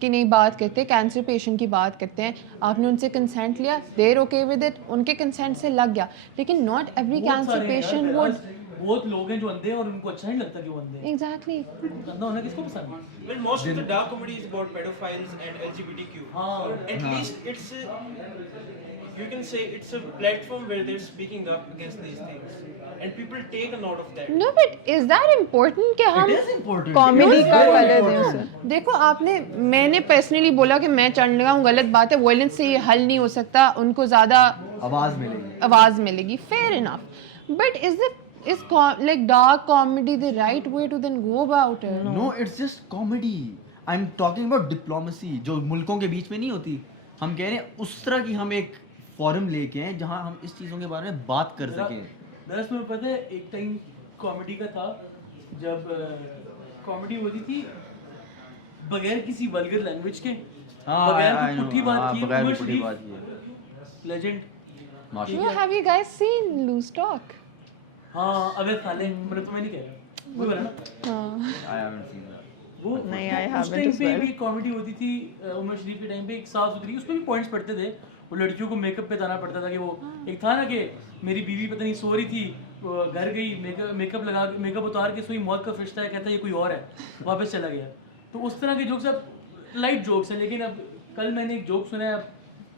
کی نہیں بات کرتے, کینسر پیشنٹ کی بات کرتے ہیں, آپ نے ان سے کنسینٹ لیا, دیر اوکے ود اٹ, ان کے کنسینٹ سے لگ گیا. لیکن not every cancer patient would. بہت لوگ ہیں جو اندھے ہیں اور ان کو اچھا نہیں لگتا کہ وہ اندھے ہیں. ایگزیکٹلی. اندھا ہونا کس کو پسند ہے؟ Well, most of the dark comedy is about pedophiles and LGBTQ. At least it's you can say it's a platform where they're speaking up against these things, and people take a note of that. No, but is that important کہ ہم comedy کا غلط ہے اسے. دیکھو آپ نے, میں نے پرسنلی بولا کہ میں چڑھ لگا ہوں, غلط بات ہے, وائلنس سے یہ حل نہیں ہو سکتا, ان کو زیادہ آواز ملے گی, fair enough. But is like dark comedy the right way to then go about it? No, it's just comedy. I'm talking about diplomacy جو ملکوں کے بیچ میں نہیں ہوتی. ہم کہہ رہے ہیں اس طرح کی ہم ایک فورم لے کے ہیں جہاں ہم اس چیزوں کے بارے میں بات کر سکیں. دراصل میں پتہ ہے ایک ٹائم کامیڈی کا تھا جب کامیڈی ہوتی تھی بغیر کسی ولگر لینگویج کے, بغیر پٹھی بات کی, عمر شریف legend. Have you guys seen Loose Talk? ہاں ابے سالے, میں تمہیں نہیں کہہ رہا, وہی بولا نا. I haven't seen that. وہ اس ٹائم پہ بھی کامیڈی ہوتی تھی عمر شریف کے ٹائم پہ, ایک صاف ستھری, اس میں بھی پوائنٹس پڑتے تھے. وہ لڑکیوں کو میک اپ پہ جانا پڑتا تھا کہ وہ ایک تھا نا کہ میری بیوی پتہ نہیں سو رہی تھی, گھر گئی, میک اپ لگا, میک اپ اتار کے سوئی, موت کا فرشتہ ہے, کہتا ہے یہ کوئی اور ہے, واپس چلا گیا. تو اس طرح کے جوکس اب لائٹ جوکس ہیں. لیکن اب کل میں نے ایک جوک سنا ہے,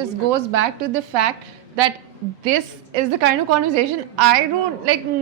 this goes back to the fact that this is the kind of conversation I don't like.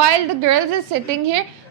while the girls is sitting here,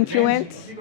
influence.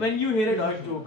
when you hear a dark joke,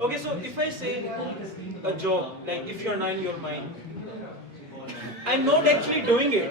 Okay, so if I say a joke, like if you're 9 your mind, I'm not actually doing it.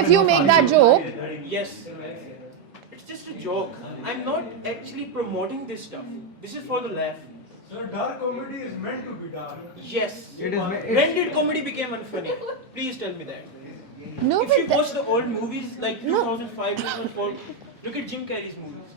if you make that joke, yes, it's just a joke. I'm not actually promoting this stuff. This is for the laugh. So dark comedy is meant to be dark. Yes. It is. When did comedy became unfunny? Please tell me that. no, If you but watch the old movies like 2005, 2004, look at Jim Carrey's movies.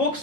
books.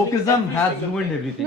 Wokeism has ruined everything.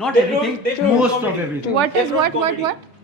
Not They everything, wrote- they wrote most of comedy. everything. What is what?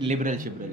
liberal shibral.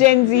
Gen Z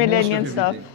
millennial most of stuff. everything.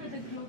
for the group.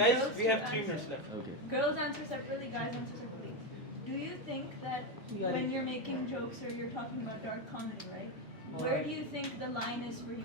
Guys, we have 3 minutes left. Okay. Girls answer separately, guys answer separately. Do you think that when you're making jokes or you're talking about dark comedy, right? Where do you think the line is for you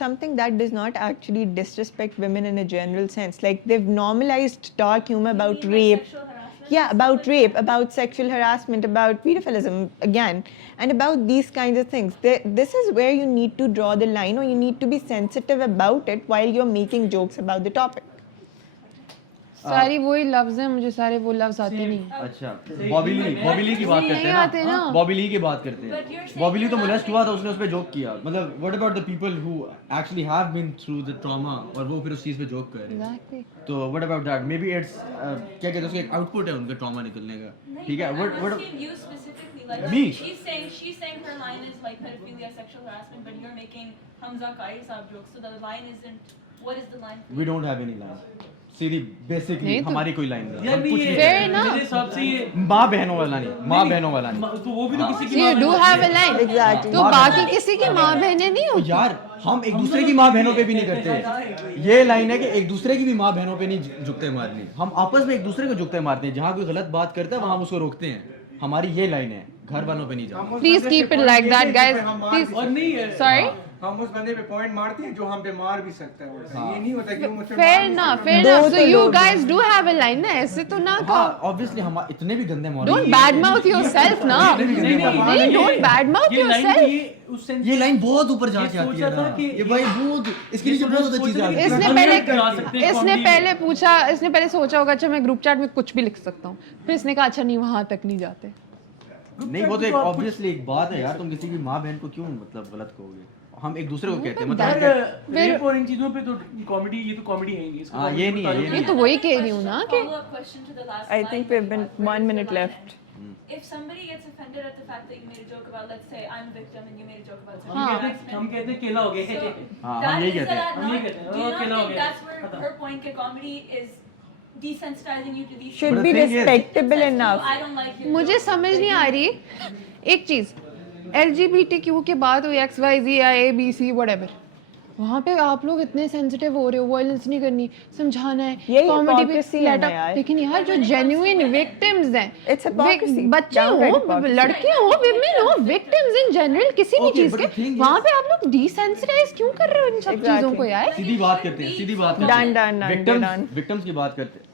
something that does not actually disrespect women in a general sense. Like they've normalized dark humor about You mean by rape. sexual harassment? Yeah, about rape, about sexual harassment, about pedophilism again, and about these kinds of things. This is where you need to draw the line, or you need to be sensitive about it while you're making jokes about the topic. ساری وہی لفظ ہیں, مجھے سارے وہ لفظ آتے نہیں. اچھا بابی لی کی بات کرتے ہیں نا, بابی لی کی بات کرتے ہیں. بابی لی تو مولیسٹ ہوا تھا, اس نے اس پہ جوک کیا. مطلب what about the people who actually have been through the trauma اور وہ پھر اس چیز پہ جوک کر رہے ہیں. تو what about that, maybe it's کیا کہتے ہیں اس کا ایک آؤٹ پٹ ہے ان کا ٹراما نکلنے کا. ٹھیک ہے, She's saying her line is like pedophilia, sexual harassment, but you're making Hamza Qari saab jokes, so the line isn't. What is the line? We don't have any line. سیدھی basically ہماری کوئی line نہیں. میرے حساب سے یہ ماں بہنوں والا نہیں, ماں بہنوں والا نہیں. تو وہ بھی تو کسی کی You do have a line. Exactly. تو باقی کسی کی ماں بہنیں نہیں ہوتی. یار ہم ایک دوسرے کی ماں بہنوں پہ بھی نہیں کرتے. یہ لائن ہے کہ ایک دوسرے کی بھی ماں بہنوں پہ نہیں جھکتے مارنے. ہم آپس میں ایک دوسرے کو جھکتے مارتے ہیں. جہاں کوئی غلط بات کرتا ہے وہاں ہم اس کو روکتے ہیں. ہماری یہ لائن ہے, گھر والوں پہ نہیں جانا. Please keep it like that, guys. Please. اور نہیں ہے Sorry. ہم اس بندے پہ پوائنٹ مارتے ہیں جو ہم پہ مار بھی سکتا ہے. یہ نہیں ہوتا کہ وہ مجھ پہ Fair enough, fair enough. So you guys do have a line نا, ایسے تو نہ ہاں کہو. obviously ہم اتنے بھی گندے مولوی Don't badmouth yourself نا. نہیں, don't badmouth yourself. یہ لائن بہت اوپر جا کے آتی ہے نا. یہ بھائی بہت اس کے لیے بہت زیادہ چیزیں آتی ہیں. اس نے پہلے سوچا ہوگا اچھا میں گروپ چیٹ میں کچھ بھی لکھ سکتا ہوں, پھر اس نے کہا اچھا نہیں وہاں تک نہیں جاتے. نہیں وہ تو ایک obviously ایک بات ہے یار, تم کسی کی ماں بہن کو کیوں مطلب غلط کہو گے. ہم ایک دوسرے کو کہتے ہیں مطلب ریپ اور ان چیزوں پہ تو کامیڈی, یہ تو کامیڈی ہے نہیں. ہاں یہ نہیں ہے, یہ تو وہی کہہ رہی ہوں نا کہ Follow-up question to the last I line. think we've been 1 minute left. If somebody gets offended at the fact that you made a joke about, let's say, I'm a victim and you made a joke about sexual harassment. ہم کہتے ہیں کیلا ہو گئے. ہاں ہم یہی کہتے ہیں. Do you not think that's where her point کہ comedy is desensitizing you to these Should be respectable enough. I don't like your مجھے سمجھ نہیں آ رہی ایک چیز, LGBTQ کے بعد ہوئی XYZ یا ABC whatever, وہاں پہ آپ لوگ اتنے سینسٹیو ہو رہے ہو, وائلنس نہیں کرنی, سمجھانا ہے, یہی کامیڈی پہ hypocrisy ہے نا یار. لیکن یار جو جینوئن وکٹمز ہیں, It's hypocrisy. بچے Downright ہوں, hypocrisy. لڑکے ہوں, ویمن ہوں, وکٹمز ان جنرل کسی بھی Okay, چیز but کے, the thing is- وہاں پہ آپ لوگ ڈیسینسٹائز کیوں کر رہے ہو ان سب چیزوں کو یار. سیدھی بات کرتے ہیں, سیدھی بات کرتے ہیں. Done. وکٹمز کی بات کرتے ہیں.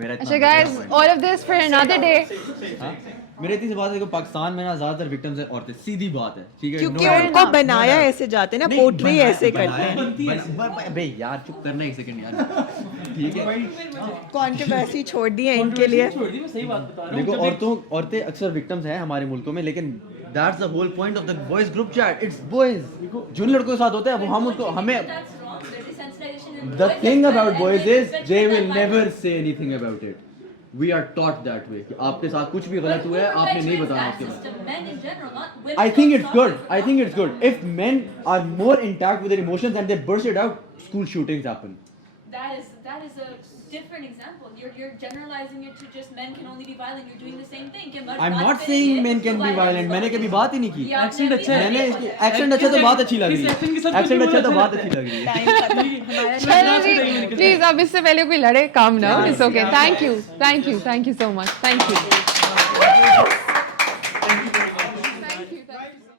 اچھا guys, all of this for another day. میرے اتنی سی بات ہے کہ پاکستان میں نا زیادہ تر وکٹمز ہیں عورتیں. سیدھی بات ہے, ٹھیک ہے, کیونکہ ان کو بنایا ایسے جاتے ہیں نا, پورٹری ایسے کرتے ہیں. بھائی یار چپ کرنا ایک سیکنڈ یار, ٹھیک ہے. کنٹروورسی چھوڑ دی ہے ان کے لیے. چھوڑ دی, میں صحیح بات بتا رہا ہوں. دیکھو عورتیں اکثر وکٹمز ہیں ہمارے ملکوں میں, لیکن that's the whole point of the boys group chat. It's boys جو لڑکوں کے ساتھ ہوتا ہے وہ ہم اس کو ہمیں. that's wrong. The desensitization in The boys thing is about better boys than is the they men will that never violence. say anything about it. We are taught that way. کہ آپ کے ساتھ کچھ بھی غلط ہوا ہے آپ نے نہیں بتانا اس کے بارے میں. Men in general, not women. I think don't it's talk good. about I think it's good. If men are more intact with their emotions and they burst it out, school shootings happen. That is a different example. You're generalizing it to just men can only be violent. You're doing the same thing. کہ مرد I'm بات not کریں saying گے, men can be violence violent. میں نے کبھی بات ہی نہیں کی. یہ آپ نے Accent ابھی اچھا ہے. میں نے بتایا. ایکسنٹ اچھا تو بات اچھی لگ رہی ہے. ایکسنٹ اچھا تو بات اچھی لگ رہی ہے. چلو جی پلیز, اب اس سے پہلے کوئی لڑے کام نہ ہو. It's okay. Thank you so much. Thank you.